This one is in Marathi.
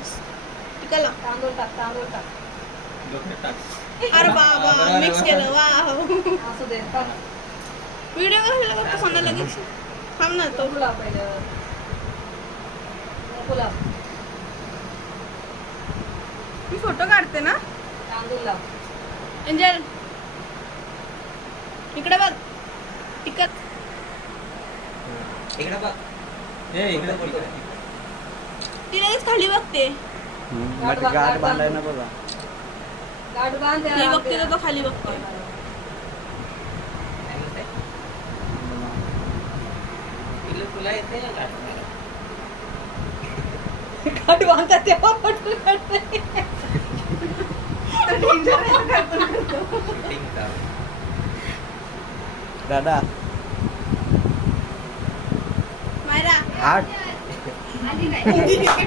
डान्स टिकाला तांदूळ टाक अरे बाबा मिक्स केलं वाव असू दे टाक. व्हिडिओ कशाला करतो कोणा लगेच थांब ना तो नको लाव पहिलं. नको लाव. मी फोटो काढते ना तांदूळ लाव. एंजल इकडे बघ टिकत इकडे बघ. इकडे ती लगेच खाली बघते गाठ बांधाय ना बघा. गाठ बांध ती बघते तर तो खाली बघते तुला येते ना गाठ बांधता तेव्हा पटकन काढते. दादा मायरा हाट आली नाही